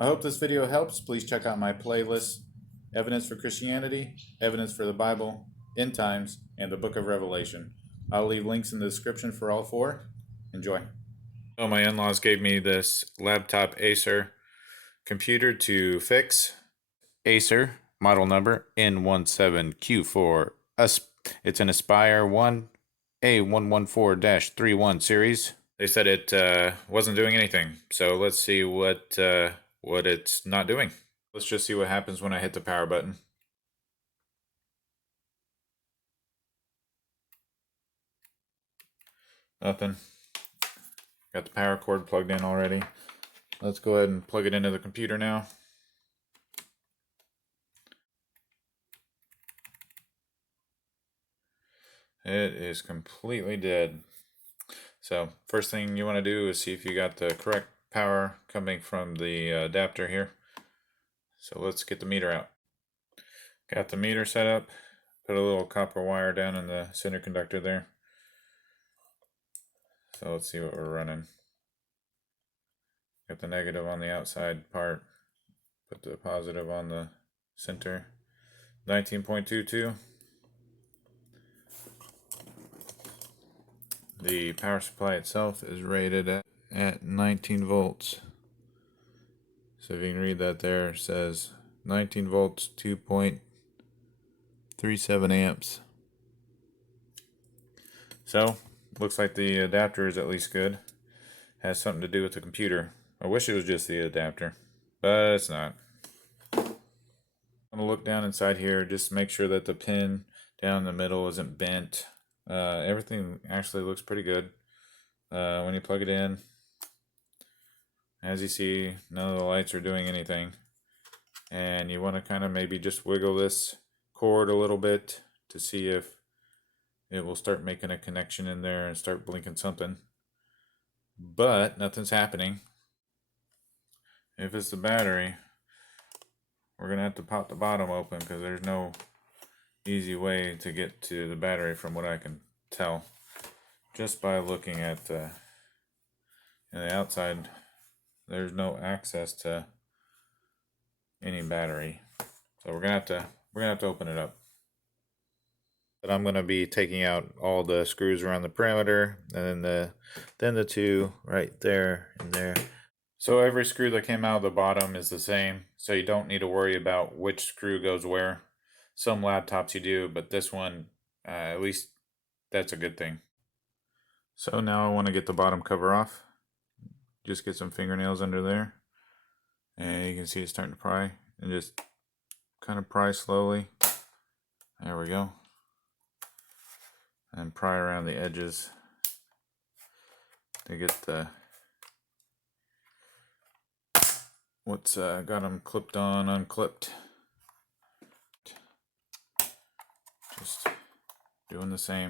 I hope this video helps. Please check out my playlist, Evidence for Christianity, Evidence for the Bible, End Times, and the Book of Revelation. I'll leave links in the description for all four. Enjoy. So my in-laws gave me this laptop Acer computer to fix. Acer, model number N17Q4. It's an Aspire A114-31 Series. They said it wasn't doing anything, so let's see what it's not doing. Let's just see what happens when I hit the power button. Nothing. Got the power cord plugged in already. Let's go ahead and plug it into the computer now. It is completely dead. So first thing you want to do is see if you got the correct power coming from the adapter here. So let's get the meter out. Got the meter set up. Put a little copper wire down in the center conductor there. So let's see what we're running. Got the negative on the outside part. Put the positive on the center. 19.22. The power supply itself is rated at 19 volts. So if you can read that there, it says 19 volts, 2.37 amps. So, looks like the adapter is at least good. Has something to do with the computer. I wish it was just the adapter, but it's not. I'm going to look down inside here, just make sure that the pin down the middle isn't bent. Everything actually looks pretty good. When you plug it in, as you see, none of the lights are doing anything. And you want to kind of maybe just wiggle this cord a little bit to see if it will start making a connection in there and start blinking something. But nothing's happening. If it's the battery, we're going to have to pop the bottom open because there's no easy way to get to the battery from what I can tell. Just by looking at the outside, there's no access to any battery. So we're gonna have to open it up. But I'm gonna be taking out all the screws around the perimeter, and then the two right there and there. So every screw that came out of the bottom is the same, so you don't need to worry about which screw goes where. Some laptops you do, but this one, at least that's a good thing. So now I want to get the bottom cover off. Just get some fingernails under there. And you can see it's starting to pry. And just kind of pry slowly. There we go. And pry around the edges to get the what's got them clipped on unclipped. Just doing the same.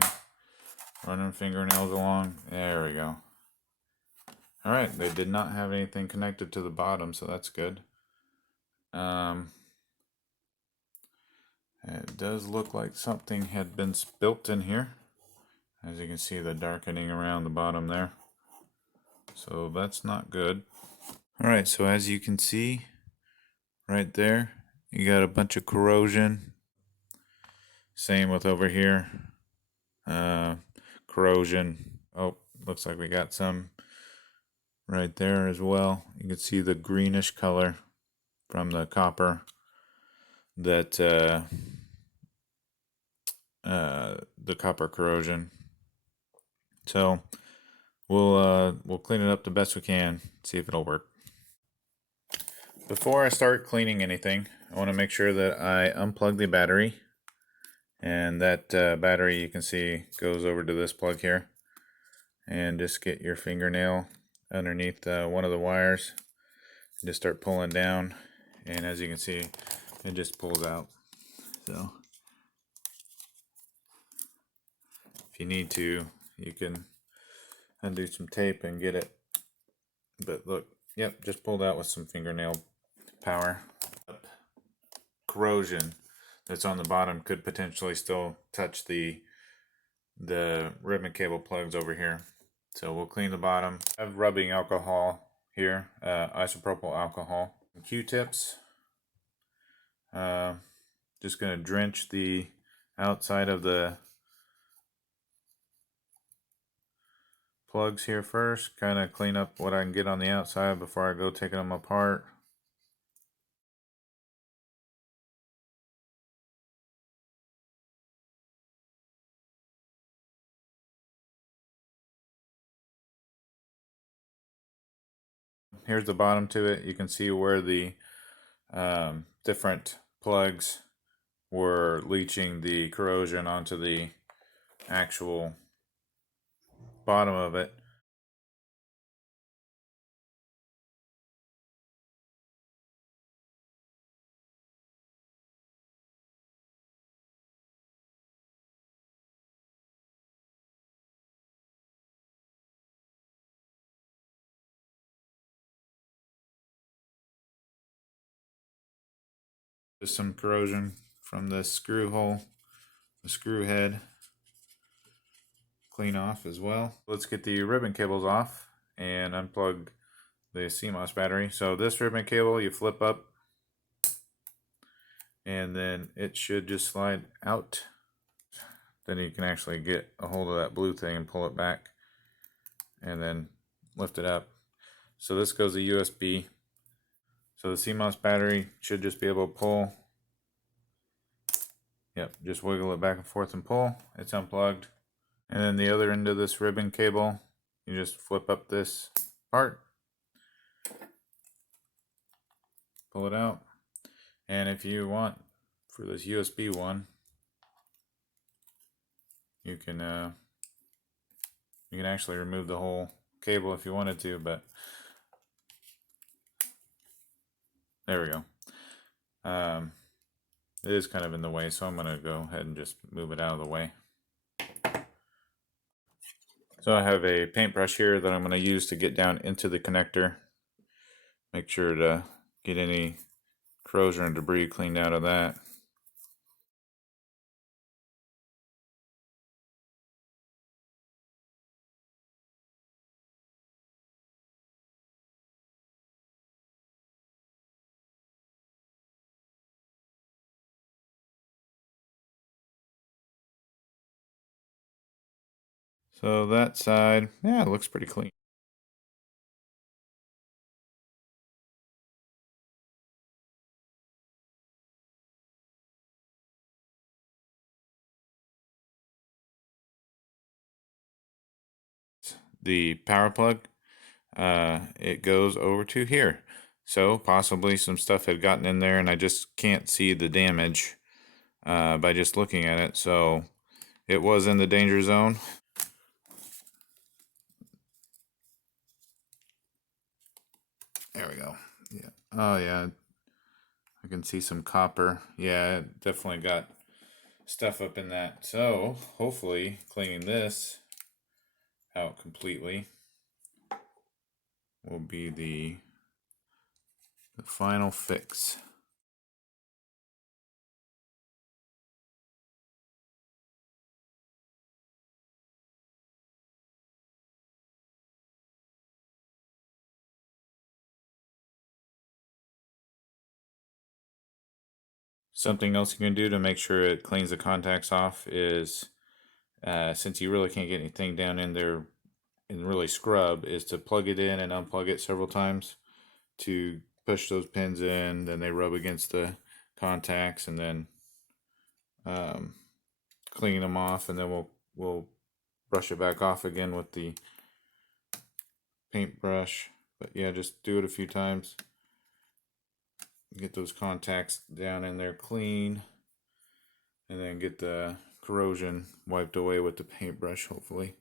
Running fingernails along. There we go. Alright, they did not have anything connected to the bottom, so that's good. It does look like something had been spilt in here. As you can see, the darkening around the bottom there. So that's not good. Alright, so as you can see, right there, you got a bunch of corrosion. Same with over here. Corrosion. Oh, looks like we got some right there as well. You can see the greenish color from the copper that the copper corrosion. So we'll clean it up the best we can, see if it'll work. Before I start cleaning anything, I want to make sure that I unplug the battery, and that battery, you can see, goes over to this plug here. And just get your fingernail underneath one of the wires and just start pulling down, and as you can see, it just pulls out. So if you need to, you can undo some tape and get it, but look, yep, just pulled out with some fingernail power. Corrosion that's on the bottom could potentially still touch the ribbon cable plugs over here. So we'll clean the bottom. I have rubbing alcohol here, isopropyl alcohol. Q-tips. Just going to drench the outside of the plugs here first, kind of clean up what I can get on the outside before I go taking them apart. Here's the bottom to it. You can see where the different plugs were leaching the corrosion onto the actual bottom of it. Just some corrosion from the screw hole, the screw head. Clean off as well. Let's get the ribbon cables off and unplug the CMOS battery. So this ribbon cable you flip up and then it should just slide out. Then you can actually get a hold of that blue thing and pull it back and then lift it up. So this goes to USB. So the CMOS battery should just be able to pull. Yep, just wiggle it back and forth and pull. It's unplugged. And then the other end of this ribbon cable, you just flip up this part, pull it out. And if you want, for this USB one, you can actually remove the whole cable if you wanted to, but there we go. It is kind of in the way, so I'm going to go ahead and just move it out of the way. So I have a paintbrush here that I'm going to use to get down into the connector. Make sure to get any corrosion or debris cleaned out of that. So that side, yeah, it looks pretty clean. The power plug, it goes over to here. So possibly some stuff had gotten in there and I just can't see the damage by just looking at it. So it was in the danger zone. There we go. Yeah. Oh yeah. I can see some copper. Yeah, it definitely got stuff up in that. So hopefully cleaning this out completely will be the final fix. Something else you can do to make sure it cleans the contacts off is, since you really can't get anything down in there and really scrub, is to plug it in and unplug it several times to push those pins in. Then they rub against the contacts, and then clean them off, and then we'll brush it back off again with the paintbrush. But yeah, just do it a few times. Get those contacts down in there clean, and then get the corrosion wiped away with the paintbrush, hopefully.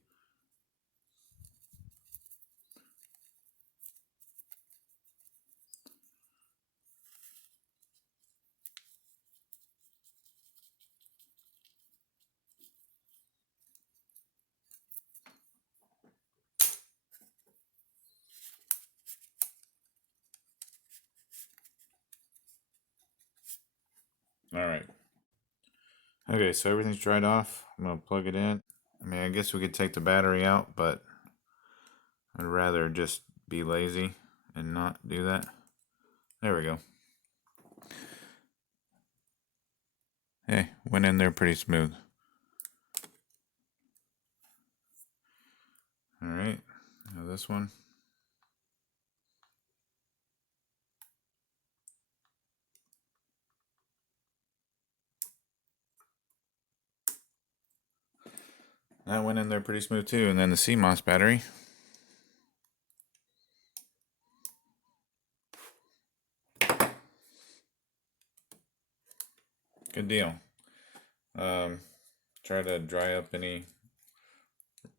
All right. Okay, so everything's dried off. I'm gonna plug it in. I mean, I guess we could take the battery out, but I'd rather just be lazy and not do that. There we go. Hey, went in there pretty smooth. All right, now this one. That went in there pretty smooth too. And then the CMOS battery. Good deal. Try to dry up any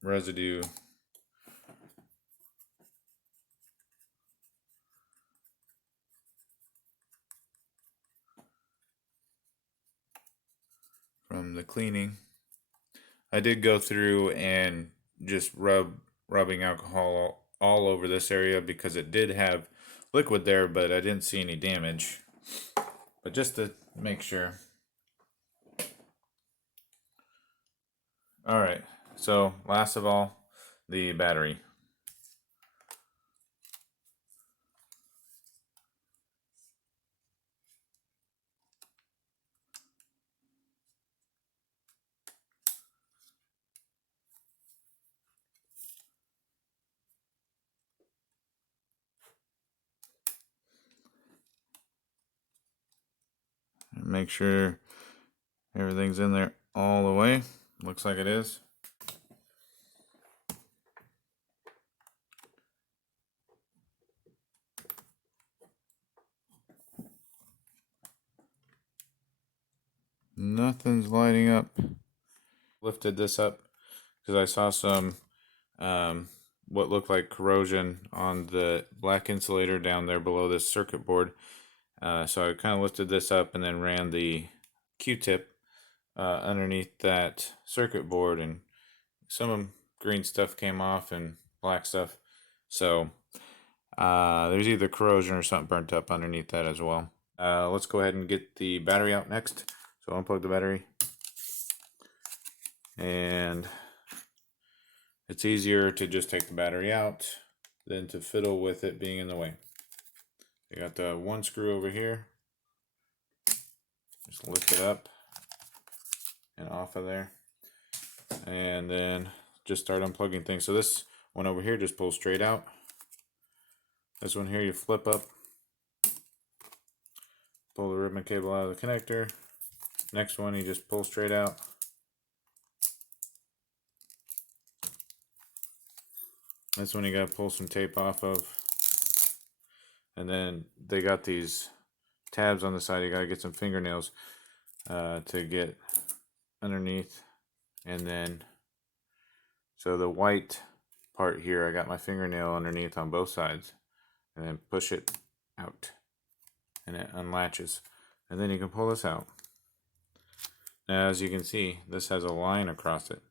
residue from the cleaning. I did go through and just rubbing alcohol all over this area because it did have liquid there, but I didn't see any damage. But just to make sure. Alright, so last of all, the battery. Make sure everything's in there all the way. Looks like it is. Nothing's lighting up. Lifted this up because I saw some what looked like corrosion on the black insulator down there below this circuit board. So I kind of lifted this up and then ran the Q-tip underneath that circuit board, and some green stuff came off and black stuff. So there's either corrosion or something burnt up underneath that as well. Let's go ahead and get the battery out next. So unplug the battery. And it's easier to just take the battery out than to fiddle with it being in the way. I got the one screw over here. Just lift it up and off of there. And then just start unplugging things. So this one over here just pulls straight out. This one here you flip up. Pull the ribbon cable out of the connector. Next one you just pull straight out. This one you gotta pull some tape off of. And then they got these tabs on the side. You gotta get some fingernails to get underneath. And then, so the white part here, I got my fingernail underneath on both sides. And then push it out. And it unlatches. And then you can pull this out. Now, as you can see, this has a line across it.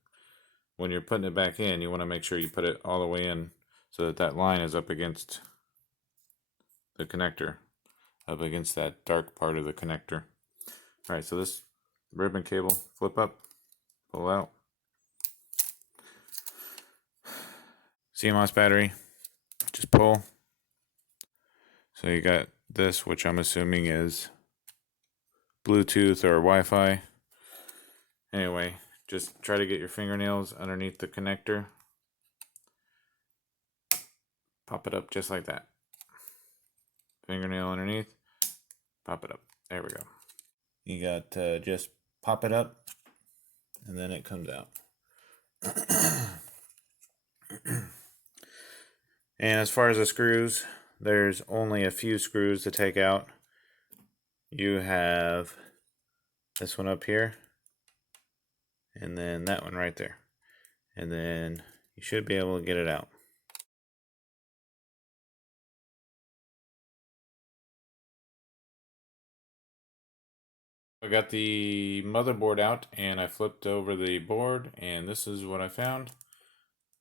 When you're putting it back in, you want to make sure you put it all the way in so that that line is up against the connector, up against that dark part of the connector. Alright, so this ribbon cable, flip up, pull out. CMOS battery, just pull. So you got this, which I'm assuming is Bluetooth or Wi-Fi. Anyway, just try to get your fingernails underneath the connector. Pop it up just like that. Fingernail underneath, pop it up. There we go. You got just pop it up, and then it comes out. And as far as the screws, there's only a few screws to take out. You have this one up here, and then that one right there. And then you should be able to get it out. I got the motherboard out and I flipped over the board, and this is what I found.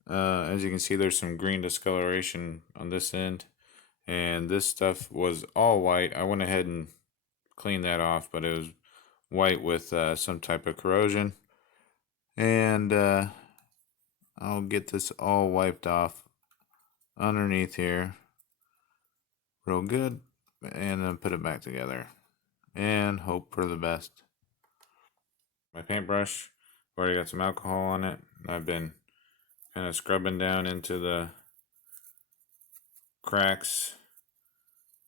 As you can see, there's some green discoloration on this end, and this stuff was all white. I went ahead and cleaned that off, but it was white with some type of corrosion. And I'll get this all wiped off underneath here real good. and then put it back together and hope for the best. My paintbrush, already got some alcohol on it. I've been kind of scrubbing down into the cracks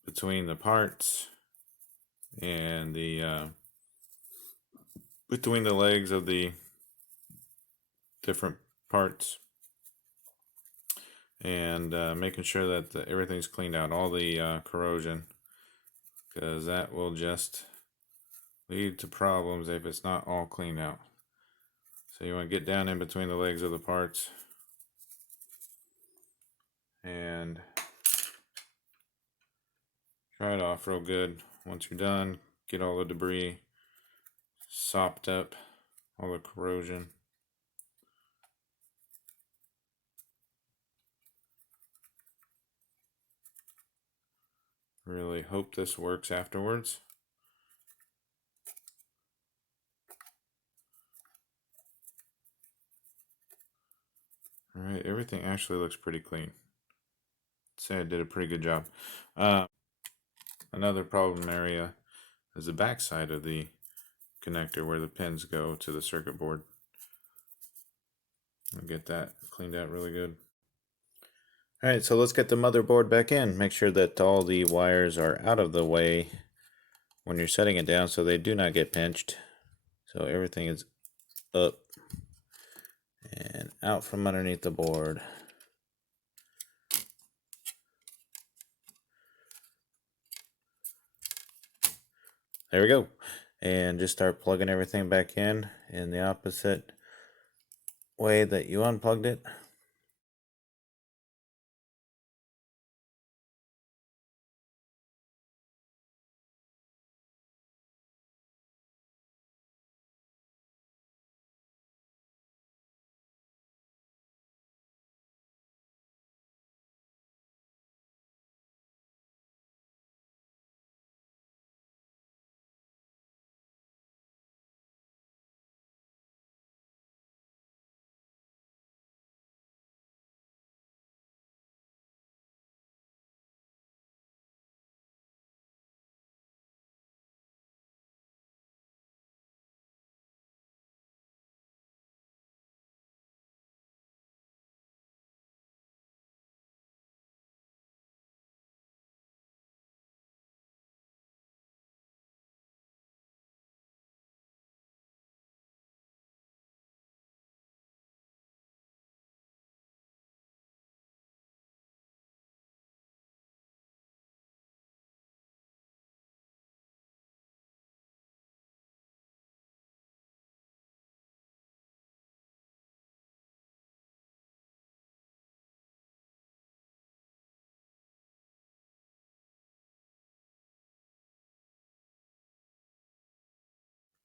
between the parts and the between the legs of the different parts, and making sure that everything's cleaned out, all the corrosion, because that will just lead to problems if it's not all cleaned out. So you want to get down in between the legs of the parts and dry it off real good. Once you're done, get all the debris sopped up, all the corrosion. Really hope this works afterwards. Alright, everything actually looks pretty clean. I'd say I did a pretty good job. Another problem area is the back side of the connector where the pins go to the circuit board. I'll get that cleaned out really good. Alright, so let's get the motherboard back in. Make sure that all the wires are out of the way when you're setting it down so they do not get pinched. So everything is up and out from underneath the board. There we go. And just start plugging everything back in the opposite way that you unplugged it.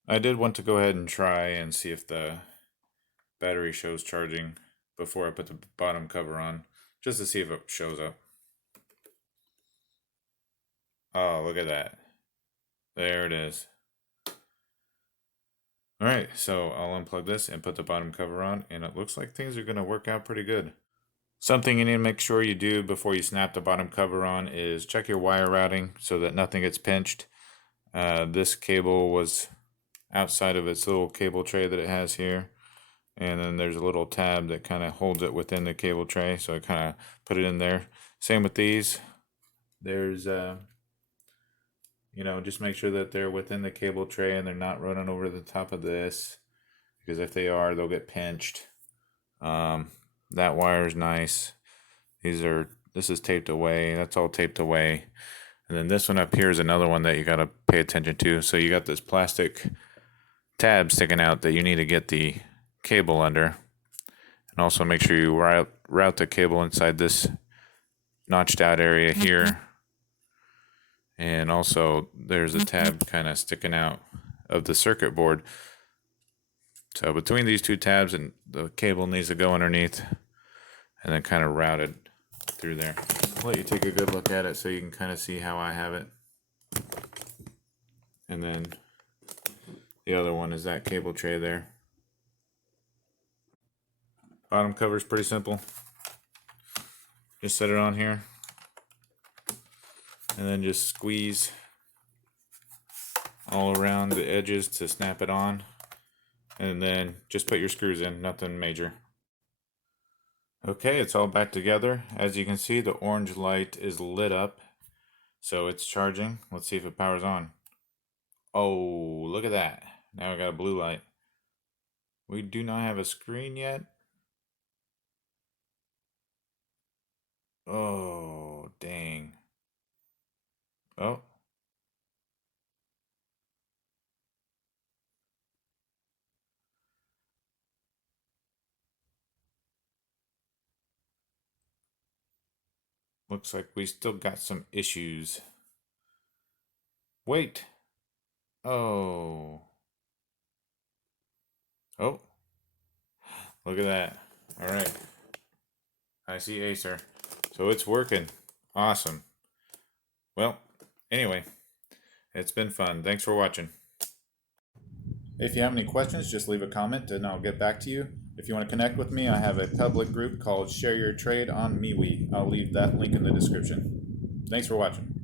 I did want to go ahead and try and see if the battery shows charging before I put the bottom cover on, just to see if it shows up. Oh, look at that. There it is. Alright, so I'll unplug this and put the bottom cover on, and it looks like things are going to work out pretty good. Something you need to make sure you do before you snap the bottom cover on is check your wire routing so that nothing gets pinched. This cable was outside of its little cable tray that it has here, and then there's a little tab that kind of holds it within the cable tray, so I kind of put it in there. Same with these. There's just make sure that they're within the cable tray and they're not running over the top of this, because if they are, they'll get pinched. That wire is nice. This is taped away. That's all taped away. And then this one up here is another one that you got to pay attention to. So you got this plastic tab sticking out that you need to get the cable under. And also make sure you route the cable inside this notched out area here. And also there's a tab kind of sticking out of the circuit board. So between these two tabs, and the cable needs to go underneath and then kind of routed through there. I'll let you take a good look at it so you can kind of see how I have it. And then the other one is that cable tray there. Bottom cover is pretty simple. Just set it on here. and then just squeeze all around the edges to snap it on, and then just put your screws in, nothing major. Okay, it's all back together. As you can see, the orange light is lit up, so it's charging. Let's see if it powers on. Oh, look at that. Now I got a blue light. We do not have a screen yet. Oh, dang. Oh. Looks like we still got some issues. Wait. Oh. Oh. Look at that. All right. I see Acer. So it's working. Awesome. Well, anyway, it's been fun. Thanks for watching. If you have any questions, just leave a comment and I'll get back to you. If you want to connect with me, I have a public group called Share Your Trade on MeWe. I'll leave that link in the description. Thanks for watching.